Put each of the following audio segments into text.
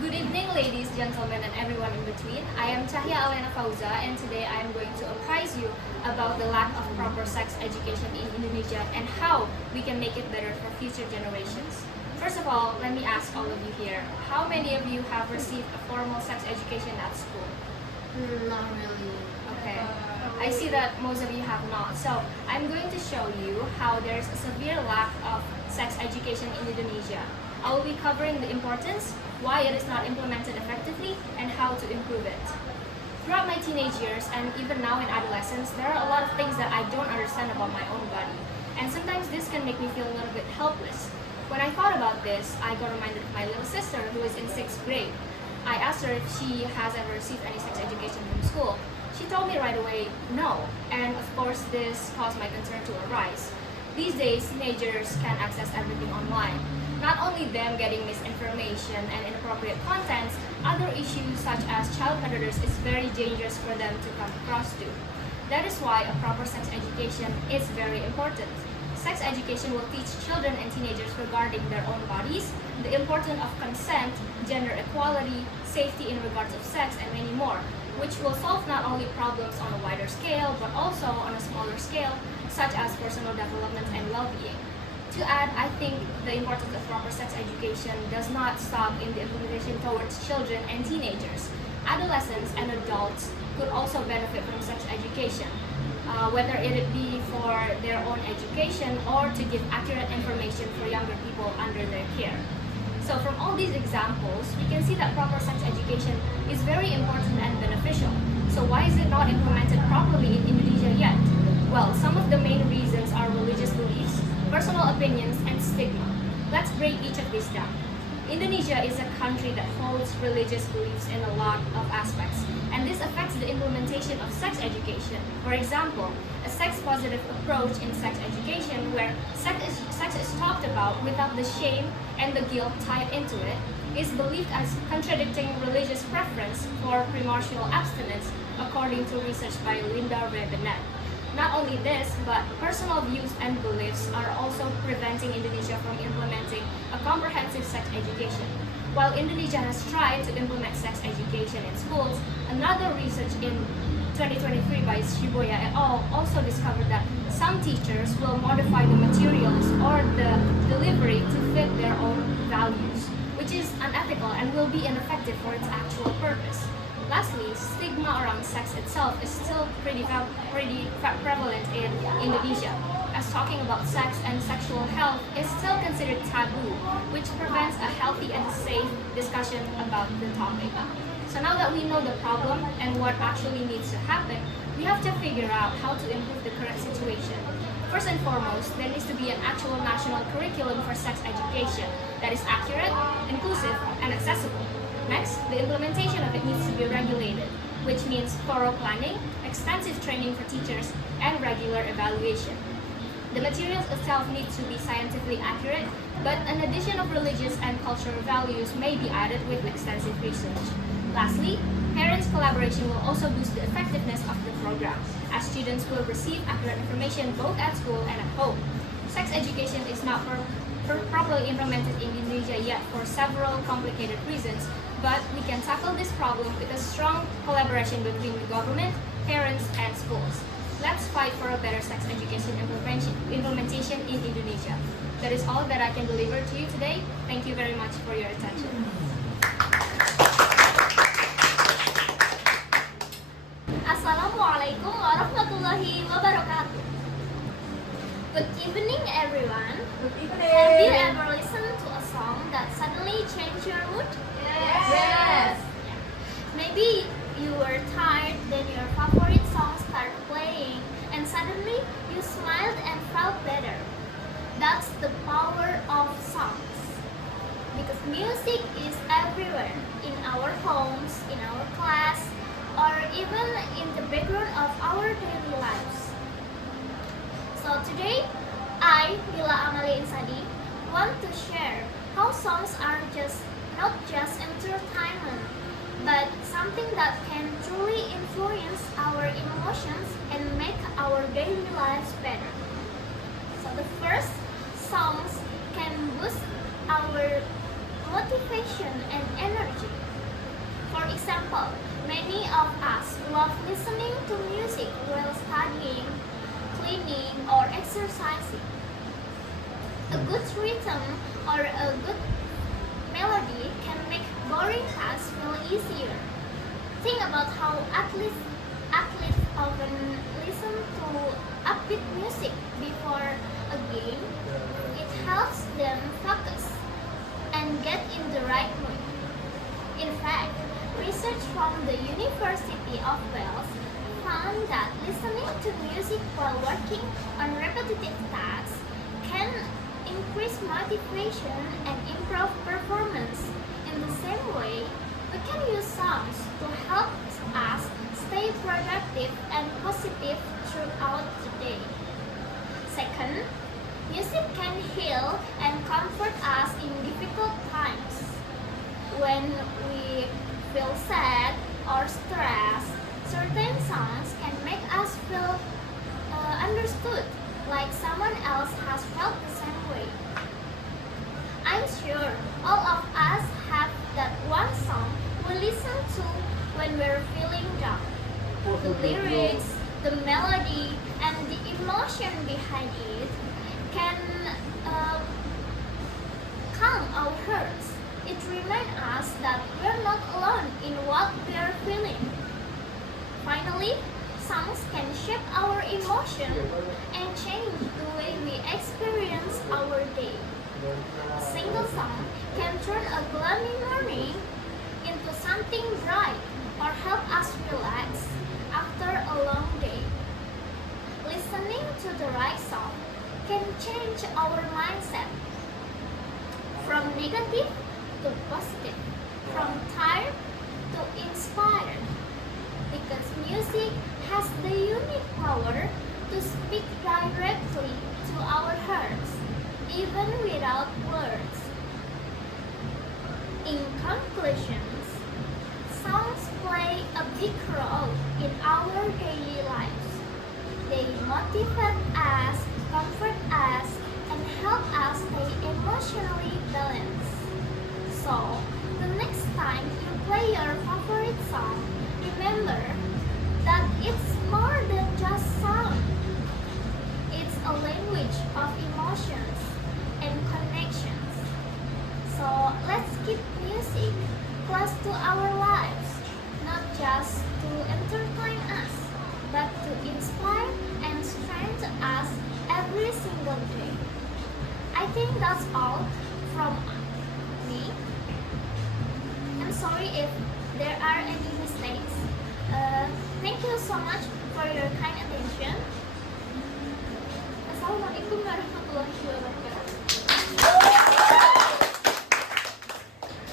Good evening, ladies, gentlemen, and everyone in between. I am Cahya Alena Fauza, and today I am going to apprise you about the lack of proper sex education in Indonesia and how we can make it better for future generations. First of all, let me ask all of you here, how many of you have received a formal sex education at school? Not really. Okay. I see that most of you have not. So I'm going to show you how there's a severe lack of sex education in Indonesia. I will be covering the importance, why it is not implemented effectively, and how to improve it. Throughout my teenage years and even now in adolescence, there are a lot of things that I don't understand about my own body. And sometimes this can make me feel a little bit helpless. When I thought about this, I got reminded of my little sister who is in 6th grade. I asked her if she has ever received any sex education from school. She told me right away, no, and of course this caused my concern to arise. These days, teenagers can access everything online. Not only them getting misinformation and inappropriate contents, other issues such as child predators is very dangerous for them to come across to. That is why a proper sex education is very important. Sex education will teach children and teenagers regarding their own bodies, the importance of consent, gender equality, safety in regards of sex, and many more, which will solve not only problems on a wider scale, but also on a smaller scale, such as personal development and well-being. To add, I think the importance of proper sex education does not stop in the implementation towards children and teenagers. Adolescents and adults could also benefit from sex education, whether it be for their own education or to give accurate information for younger people under their care. So from all these examples, we can see that proper sex education is very important and beneficial. So why is it not implemented properly in Indonesia yet? Well, some of the main reasons are religious beliefs, personal opinions, and stigma. Let's break each of these down. Indonesia is a country that holds religious beliefs in a lot of aspects, and this affects the implementation of sex education. For example, a sex-positive approach in sex education where sex is talked about without the shame and the guilt tied into it is believed as contradicting religious preference for premarital abstinence, according to research by Linda Rebenet. Not only this, but personal views and beliefs are also preventing Indonesia from implementing a comprehensive sex education. While Indonesia has tried to implement sex education in schools, another research in 2023 by Shibuya et al. Also discovered that some teachers will modify the materials or the delivery to fit their own values, which is unethical and will be ineffective for its actual purpose. Lastly, stigma around sex itself is still pretty prevalent in Indonesia, as talking about sex and sexual health is still considered taboo, which prevents a healthy and safe discussion about the topic. So now that we know the problem and what actually needs to happen, we have to figure out how to improve the current situation. First and foremost, there needs to be an actual national curriculum for sex education that is accurate, inclusive, and accessible. Next, the implementation of it needs to be regulated, which means thorough planning, extensive training for teachers, and regular evaluation. The materials itself need to be scientifically accurate, but an addition of religious and cultural values may be added with extensive research. Lastly, parents' collaboration will also boost the effectiveness of the program, as students will receive accurate information both at school and at home. Sex education is not properly implemented in Indonesia yet for several complicated reasons, but we can tackle this problem with a strong collaboration between the government, parents, and schools. Let's fight for a better sex education implementation in Indonesia. That is all that I can deliver to you today. Thank you very much for your attention. Assalamualaikum warahmatullahi wabarakatuh. Good evening, everyone. Good evening. Have you ever listened to a song that suddenly changed your mood? Yes. Maybe you were tired, then your favorite song started playing, and suddenly you smiled and felt better. That's the power of songs. Because music is everywhere, in our homes, in our class, or even in the background of our daily lives. So today, I, Mila Amalia Insadi, want to share how songs are not just entertainment, but something that can truly influence our emotions and make our daily lives better. So the first, songs can boost our motivation and energy. example, many of us love listening to music while studying, cleaning, or exercising. A good rhythm or a good melody can make boring tasks feel easier. Think about how athletes often listen to upbeat music before a game. It helps them focus and get in the right mood. In fact, research from the University of Wales found that listening to music while working on repetitive tasks can increase motivation and improve performance. In the same way, we can use songs to help us stay productive and positive throughout the day. Second, music can heal and comfort us in difficult times. When we feel sad or stressed, certain songs can make us feel understood, like someone else has felt the same way. I'm sure all of us have that one song we listen to when we're feeling down. The lyrics, the melody, and the emotion behind it can calm our hurts. It reminds us that we're not alone in what we're feeling. Finally, songs can shape our emotion and change the way we experience our day. A single song can turn a gloomy morning into something bright or help us relax after a long day. Listening to the right song can change our mindset from negative to positive, from tired to inspired, because music has the unique power to speak directly to our hearts, even without words. In conclusions, songs play a big role in our daily lives. They motivate us, comfort us, and help us stay emotionally balanced. So, the next time you play your favorite song, remember that it's more than just sound. It's a language of emotions and connections. So let's keep music close to our lives, not just to entertain us, but to inspire and strengthen us every single day. I think that's all from me. I'm sorry if there are any mistakes. Thank you so much for your kind attention. Assalamualaikum warahmatullahi wabarakatuh.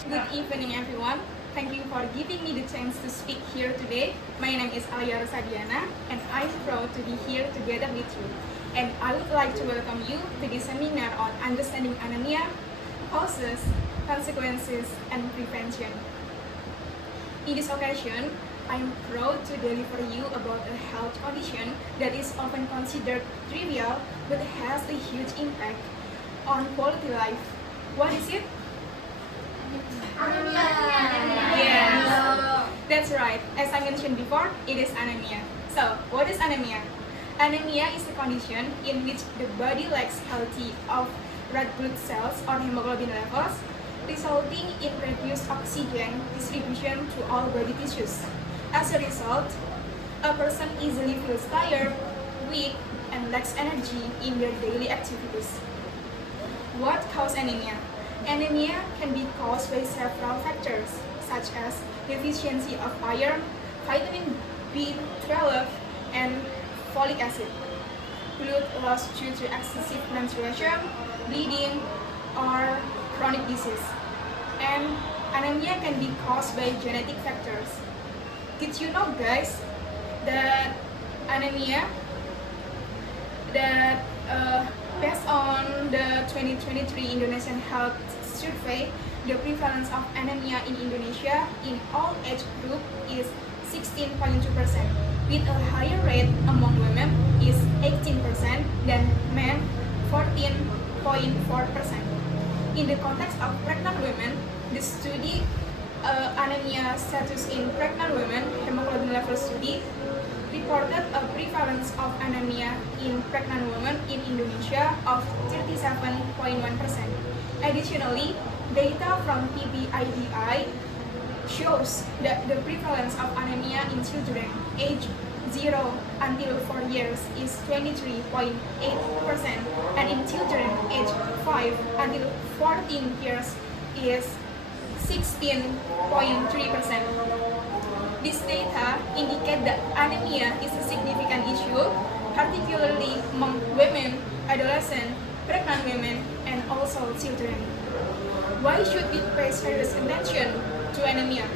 Good evening, everyone. Thank you for giving me the chance to speak here today. My name is Alia Rosadiana, and I'm proud to be here together with you. And I would like to welcome you to this seminar on understanding anemia, causes, consequences, and prevention. In this occasion, I'm proud to deliver you about a health condition that is often considered trivial but has a huge impact on quality life. What is it? Yes, that's right. As I mentioned before, it is anemia. So, what is anemia? Anemia is a condition in which the body lacks healthy of red blood cells or hemoglobin levels, resulting in reduced oxygen distribution to all body tissues. As a result, a person easily feels tired, weak, and lacks energy in their daily activities. What causes anemia? Anemia can be caused by several factors, such as deficiency of iron, vitamin B12, and folic acid, blood loss due to excessive menstruation, bleeding, or chronic disease. And anemia can be caused by genetic factors. Did you know, guys, that anemia, based on the 2023 Indonesian Health Survey, the prevalence of anemia in Indonesia in all age group is 16.2%, with a higher rate among women is 18% than men 14.4%. In the context of pregnant women, the study Anemia Status in Pregnant Women Hemoglobin Level Study reported a prevalence of anemia in pregnant women in Indonesia of 37.1%. Additionally, data from PBIDI shows that the prevalence of anemia in children aged 0 until 4 years is 23.8%, and in children aged 5 until 14 years is 16.3%. This data indicate that anemia is a significant issue, particularly among women, adolescents, pregnant women, and also children. Why should we pay serious attention to anemia?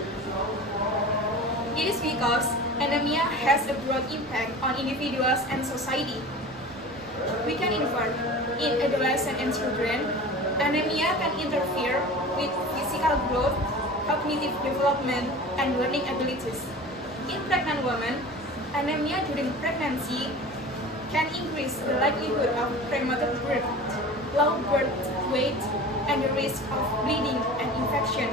It is because anemia has a broad impact on individuals and society. We can infer in adolescents and children, anemia can interfere with physical growth, cognitive development, and learning abilities. In pregnant women, anemia during pregnancy can increase the likelihood of premature birth, low birth weight, and the risk of bleeding and infection.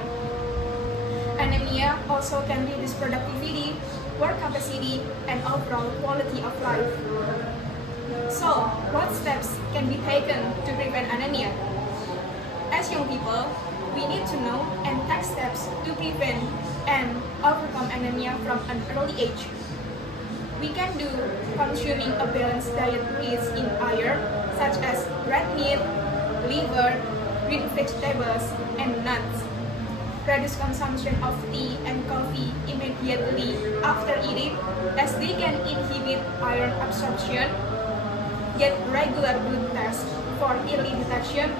Anemia also can reduce productivity, work capacity, and overall quality of life. So, what steps can be taken to prevent anemia? As young people, we need to know and take steps to prevent and overcome anemia from an early age. We can do consuming a balanced diet rich in iron, such as red meat, liver, green vegetables, and nuts. Reduce consumption of tea and coffee immediately after eating, as they can inhibit iron absorption. Get regular blood tests for early detection,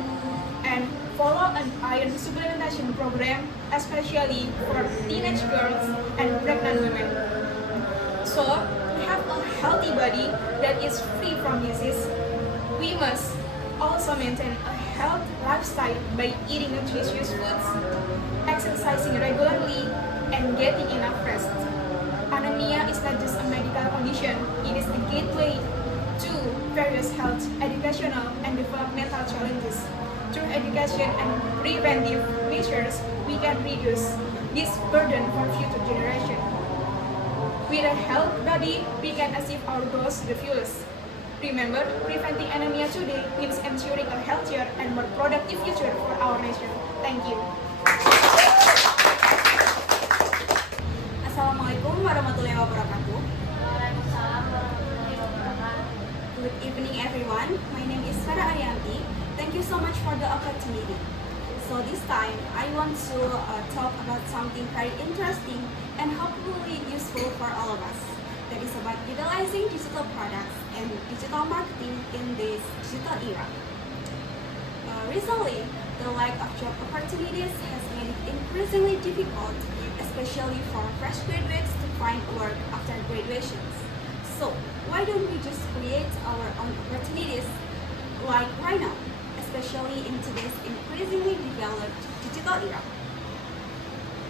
and follow an iron supplementation program, especially for teenage girls and pregnant women. So, to have a healthy body that is free from disease, we must also maintain a healthy lifestyle by eating nutritious foods, exercising regularly, and getting enough rest. Anemia is not just a medical condition, it is a gateway to various health, educational, and developmental challenges. Through education and preventive measures, we can reduce this burden for future generations. With a healthy body, we can achieve our goals the fewest. Remember, preventing anemia today means ensuring a healthier and more productive future for our nation. Thank you. Assalamualaikum warahmatullahi wabarakatuh. Waalaikumsalam warahmatullahi wabarakatuh. Good evening, everyone. My name is Farah Ayanti. Thank you so much for the opportunity. So this time, I want to talk about something very interesting and hopefully useful for all of us. That is about utilizing digital products and digital marketing in this digital era. Recently, the lack of job opportunities has made it increasingly difficult, especially for fresh graduates to find work after graduations. So, why don't we just create our own opportunities like right now, especially in today's increasingly developed digital era?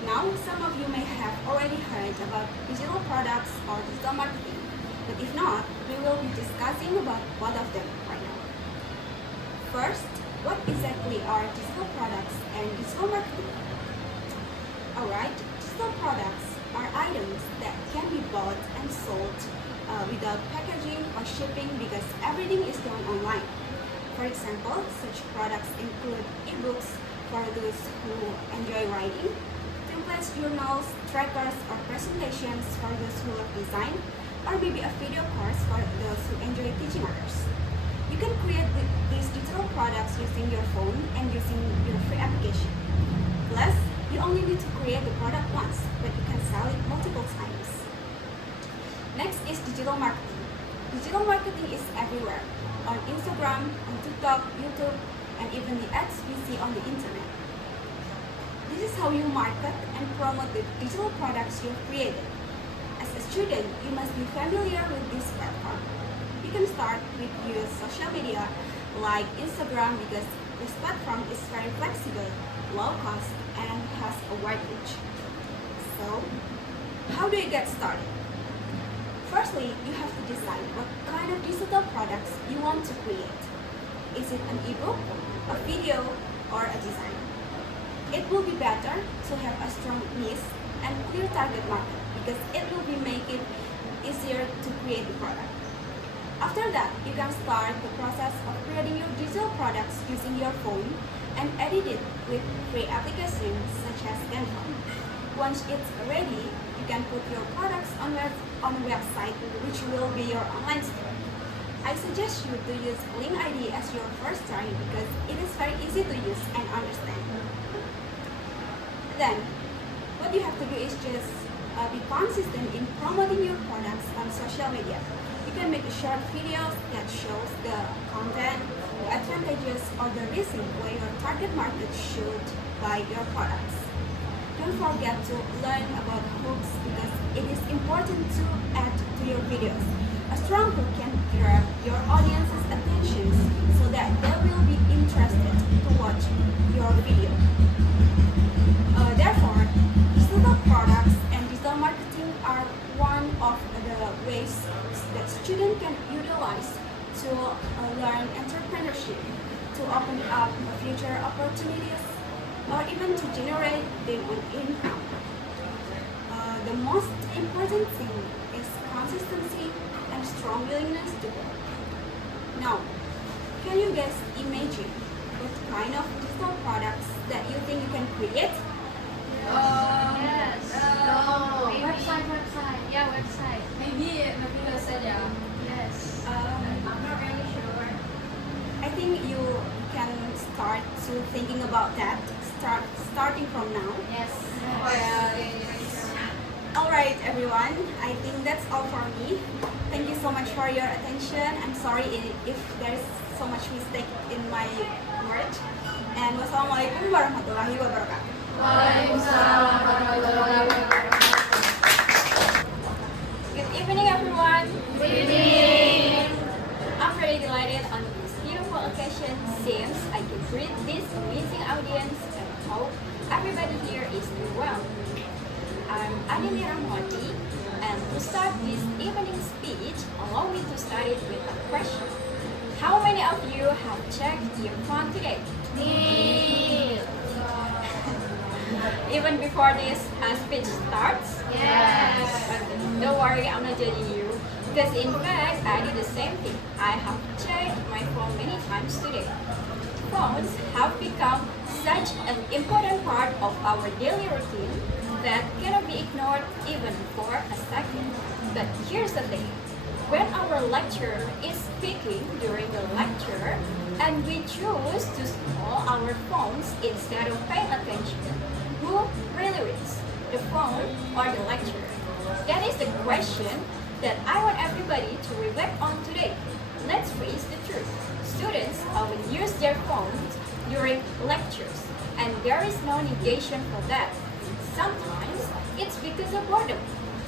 Now, some of you may have already heard about digital products or digital marketing, but if not, we will be discussing about both of them right now. First, what exactly are digital products and digital marketing? Alright, digital products are items that can be bought and sold without packaging or shipping because everything is done online. For example, such products include ebooks for those who enjoy writing, templates, journals, trackers, or presentations for those who love design, or maybe a video course for those who enjoy teaching others. You can create these digital products using your phone and using your free application. Plus, you only need to create the product once, but you can sell it multiple times. Next is digital marketing. Digital marketing is everywhere, on Instagram, on TikTok, YouTube, and even the ads we see on the internet. This is how you market and promote the digital products you've created. As a student, you must be familiar with this platform. You can start with use social media like Instagram because this platform is very flexible, low cost, and has a wide reach. So, how do you get started? Firstly, you have to decide what kind of digital products you want to create. Is it an ebook, a video, or a design? It will be better to have a strong niche and clear target market because it will be make it easier to create the product. After that, you can start the process of creating your digital products using your phone and edit it with free applications such as Canva. Once it's ready, you can put your products on a website which will be your online store. I suggest you to use Link ID as your first time because it is very easy to use and understand. Then, what you have to do is just be consistent in promoting your products on social media. You can make short videos that shows the content, the advantages, or the reason why your target market should buy your products. Don't forget to learn about hooks because it is important to add to your videos. A strong hook can grab your audience's attention so that they will be interested to watch your video. Therefore, digital products and digital marketing are one of the ways that students can utilize to learn entrepreneurship, to open up future opportunities, or even to generate their own income. The most important thing is consistency and strong willingness to grow. Now, can you guys imagine what kind of digital products that you think you can create? Yes. No. Maybe. Website. Yeah, website. Maybe saja. Yes. I'm not really sure. I think you can start to thinking about that, starting from now. Yes. Oh, yeah. Alright everyone, I think that's all for me. Thank you so much for your attention. I'm sorry if there's so much mistake in my word. And wassalamualaikum warahmatullahi wabarakatuh. Waalaikumsalam warahmatullahi wabarakatuh. Good evening, everyone. Good evening. I'm very delighted on this beautiful occasion since I can greet this amazing audience and hope everybody here is doing well. I'm Anini Rahmawati, and to start this evening speech, allow me to start it with a question. How many of you have checked your phone today? Me. Even before this speech starts? Yes. Don't worry, I'm not judging you. Because in fact, I did the same thing. I have checked my phone many times today. Phones have become such an important part of our daily routine that cannot be ignored even for a second. But here's the thing. When our lecturer is speaking during the lecture and we choose to scroll our phones instead of paying attention, who really wins, the phone or the lecturer? That is the question that I want everybody to reflect on today. Let's face the truth. Students often use their phones during lectures, and there is no negation for that. Sometimes it's because of boredom.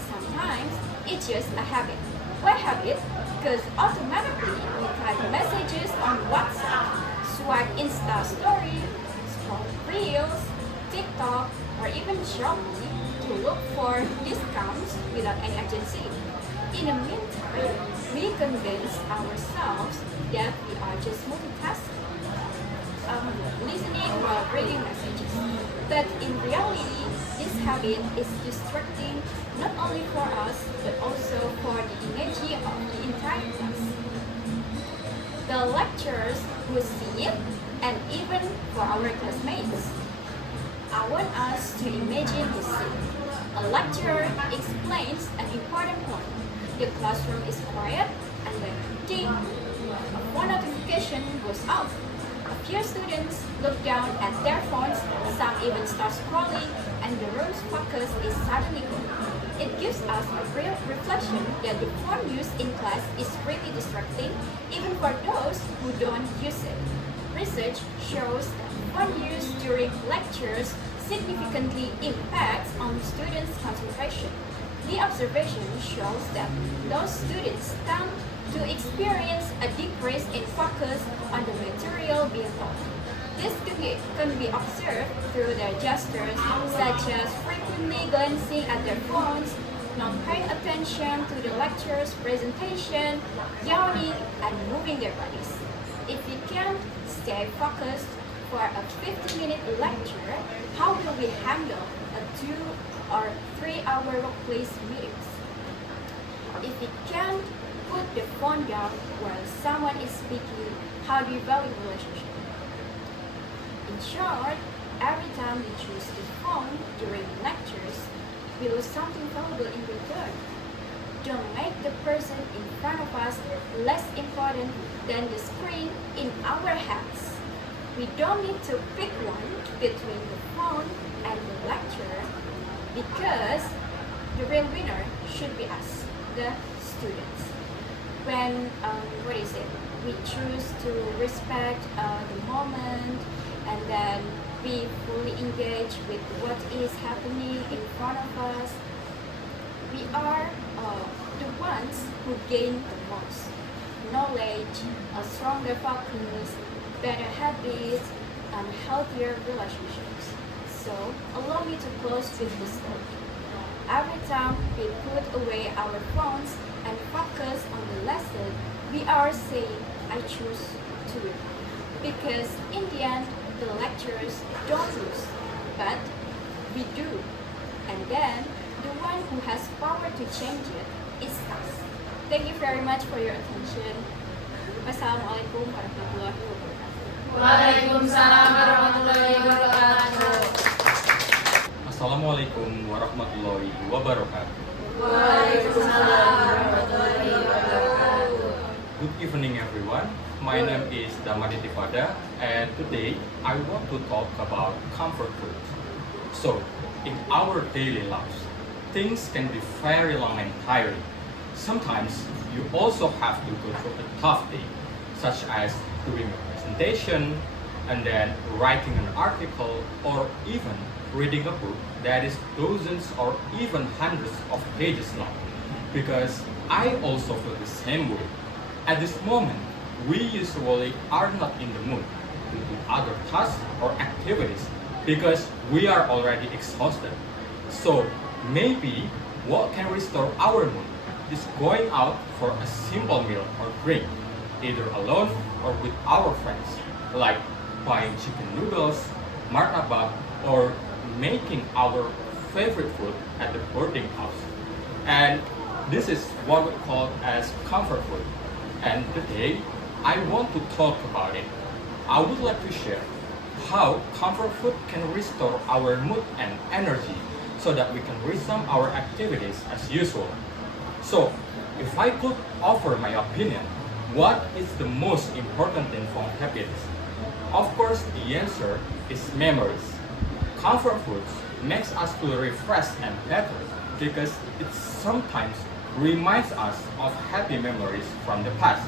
Sometimes it's just a habit. Why habit? Because automatically we type messages on WhatsApp, swipe Insta story, scroll Reels, TikTok, or even Shopee to look for discounts without any urgency. In the meantime, we convince ourselves that we are just multitasking, listening while reading messages. But in reality, this habit is distracting not only for us, but also for the energy of the entire class. The lecturers who see it, and even for our classmates. I want us to imagine the scene. A lecturer explains an important point. The classroom is quiet, and then ding, a phone notification goes out. A few students look down at their phones, some even start scrolling, and the room's focus is suddenly gone. It gives us a real reflection that the phone use in class is really distracting, even for those who don't use it. Research shows that phone use during lectures significantly impacts on students' concentration. The observation shows that those students tend to experience a decrease in focus on the material being taught. This can be observed through their gestures, such as frequently glancing at their phones, not paying attention to the lecture's presentation, yawning, and moving their bodies. If you can't stay focused for a 50-minute lecture, how will we handle a 2 or 3 hour workplace meetings? If we can't put the phone down while someone is speaking, how do you value relationship? In short, every time we choose the phone during lectures, we lose something valuable in return. Don't make the person in front of us less important than the screen in our hands. We don't need to pick one between the phone and the lecture because the real winner should be us, the students. When we choose to respect the moment and then we fully engage with what is happening in front of us, we are the ones who gain the most knowledge, a stronger focus, better habits, and healthier relationships. So, allow me to close with this thought. Every time we put away our phones and focus on the lesson, we are saying, I choose to win. Because in the end, the lecturers don't lose, but we do. And then, the one who has power to change it is us. Thank you very much for your attention. Wassalamualaikum warahmatullahi wabarakatuh. Waalaikumsalam warahmatullahi wabarakatuh. Assalamualaikum warahmatullahi wabarakatuh. Waalaikumsalam warahmatullahi wabarakatuh. Good evening, everyone. My name is Damadi Pada, and today I want to talk about comfort food. So, in our daily lives, things can be very long and tiring. Sometimes you also have to go through a tough day, such as doing a presentation, and then writing an article, or even reading a book that is dozens or even hundreds of pages long. Because I also feel the same way. At this moment, we usually are not in the mood to do other tasks or activities because we are already exhausted. So maybe what can restore our mood is going out for a simple meal or drink, either alone or with our friends, like buying chicken noodles, martabak, or making our favorite food at the boarding house. And this is what we call as comfort food. And today, I want to talk about it. I would like to share how comfort food can restore our mood and energy so that we can resume our activities as usual. So, if I could offer my opinion, what is the most important thing for happiness? Of course, the answer is memories. Comfort foods makes us feel refreshed and better because it sometimes reminds us of happy memories from the past.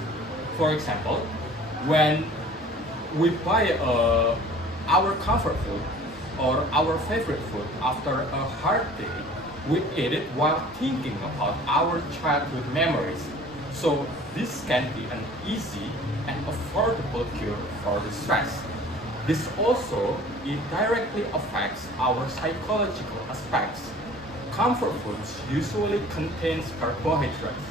For example, when we buy our comfort food or our favorite food after a hard day, we eat it while thinking about our childhood memories. So this can be an easy and affordable cure for the stress. This also indirectly affects our psychological aspects. Comfort foods usually contains carbohydrates.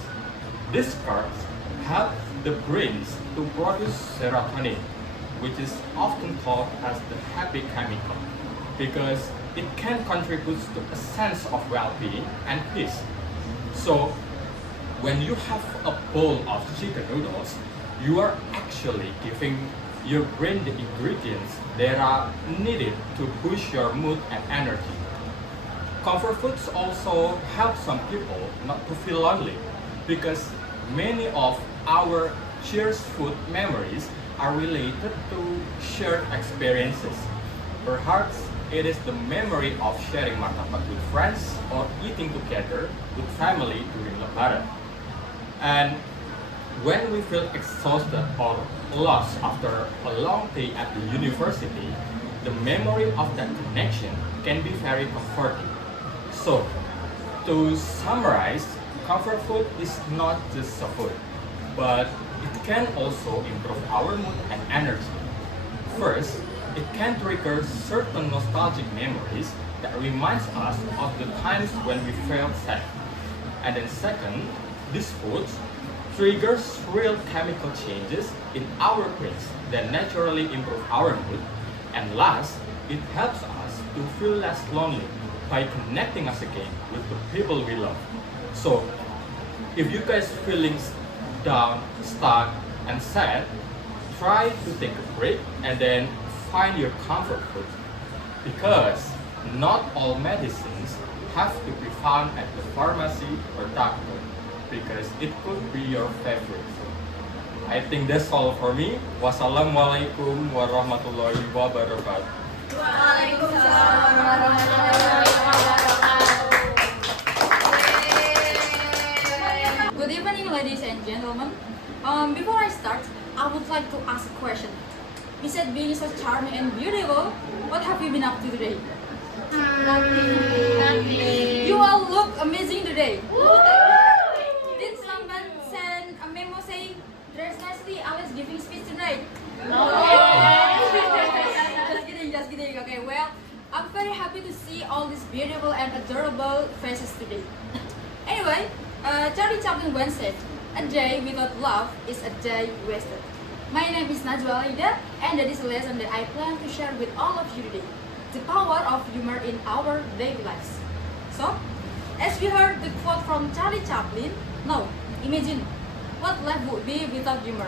These carbs help the brains to produce serotonin, which is often thought as the happy chemical, because it can contribute to a sense of well-being and peace. So, when you have a bowl of chicken noodles, you are actually giving your brain the ingredients that are needed to boost your mood and energy. Comfort foods also help some people not to feel lonely because many of our cherished food memories are related to shared experiences. Perhaps it is the memory of sharing martabak with friends or eating together with family during Lebaran. And when we feel exhausted or lost after a long day at the university, the memory of that connection can be very comforting. So, to summarize, comfort food is not just a food, but it can also improve our mood and energy. First, it can trigger certain nostalgic memories that reminds us of the times when we felt sad. And then second, these foods triggers real chemical changes in our brains that naturally improve our mood And last, it helps us to feel less lonely by connecting us again with the people we love. So, if you guys feeling down, stuck, and sad, try to take a break and then find your comfort food. Because not all medicines have to be found at the pharmacy or doctor, because it could be your favorite food. I think that's all for me. Wassalamualaikum warahmatullahi wabarakatuh. Waalaikumsalam warahmatullahi wabarakatuh. Good evening, ladies and gentlemen. Before I start, I would like to ask a question. Besides being so charming and beautiful, what have you been up to today? Nothing. You all look amazing today. Did someone send a memo saying, "Dress nicely, Alice giving speech tonight"? Just kidding. Okay, well, I'm very happy to see all these beautiful and adorable faces today. Anyway, Charlie Chaplin once said, "A day without love is a day wasted." My name is Najwa Alida, and that is a lesson that I plan to share with all of you today. The power of humor in our daily lives. So, as we heard the quote from Charlie Chaplin, now imagine what life would be without humor.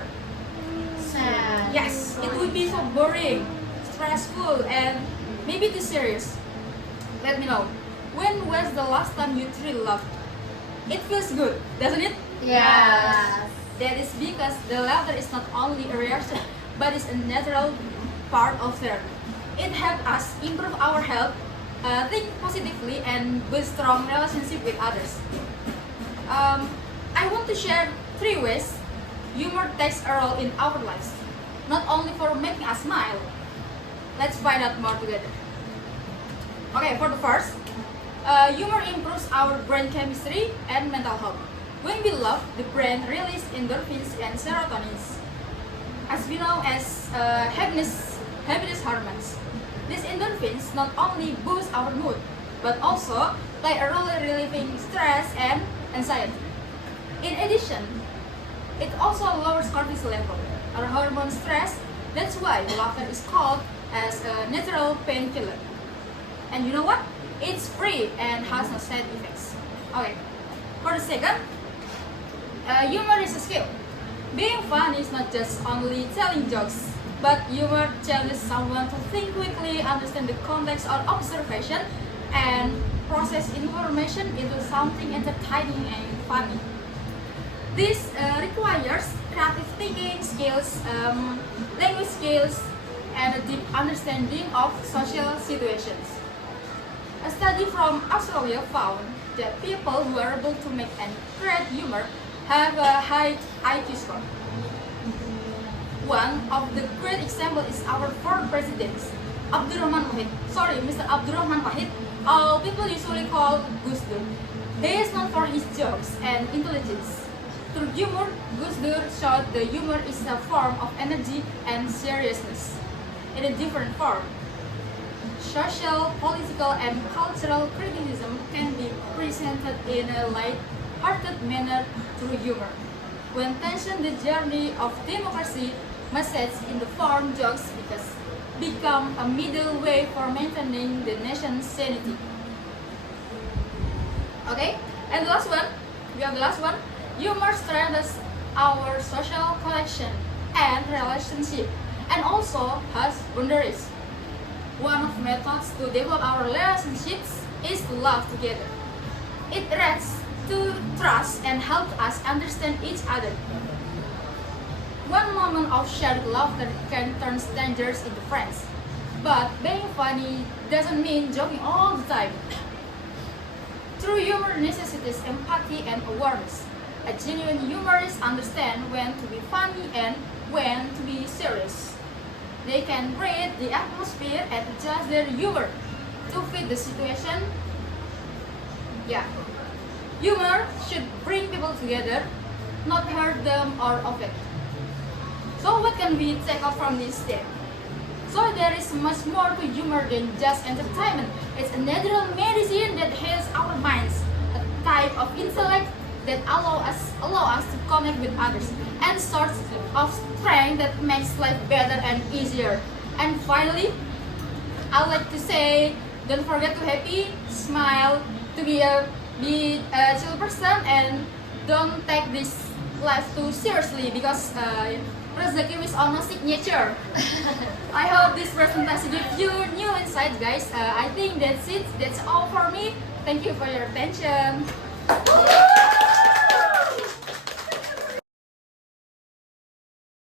Sad. Yes, it would be so boring, stressful, and maybe too serious. Let me know, when was the last time you truly laughed? It feels good, doesn't it? Yes. That is because the laughter is not only a reaction, but is a natural part of therapy. It helps us improve our health, think positively, and build strong relationship with others. I want to share 3 ways humor takes a role in our lives, not only for making us smile. Let's find out more together. Okay, for the first, humor improves our brain chemistry and mental health. When we laugh, the brain releases endorphins and serotonin, as we know as happiness hormones. These endorphins not only boost our mood, but also play a role in relieving stress and anxiety. In addition, it also lowers cortisol level, our hormone stress. That's why laughter is called as a natural painkiller. And you know what? It's free and has no side effects. Okay, for the second, humor is a skill. Being funny is not just only telling jokes, but humor challenges someone to think quickly, understand the context or observation, and process information into something entertaining and funny. This requires creative thinking skills, language skills, and a deep understanding of social situations. A study from Australia found that people who are able to make and create humor have a high IQ score. One of the great examples is our former president, Abdurrahman Wahid. Mr. Abdurrahman Wahid. All people usually call Gus Dur. He is known for his jokes and intelligence. Through humor, Gus Dur showed the humor is a form of energy and seriousness in a different form. Social, political, and cultural criticism can be presented in a light-hearted manner through humor. When tension, the journey of democracy message in the form jokes become a middle way for maintaining the nation's sanity. Okay, and we have the last one. Humor strengthens our social connection and relationship, and also has boundaries. One of the methods to develop our relationships is to laugh together. It adds to trust and helps us understand each other. One moment of shared laughter can turn strangers into friends. But being funny doesn't mean joking all the time. True humor necessitates empathy and awareness. A genuine humorist understands when to be funny and when to be serious. They can read the atmosphere and adjust their humor to fit the situation. Yeah. Humor should bring people together, not hurt them or offend. So what can we take off from this step? So there is much more to humor than just entertainment. It's a natural medicine that heals our minds, a type of intellect that allow us to connect with others, and source of strength that makes life better and easier. And finally, I like to say, don't forget to happy, smile, to be a chill person, and don't take this life too seriously because Rezeki is almost signature. I hope this presentation gives you new insights, guys. I think that's it. That's all for me. Thank you for your attention.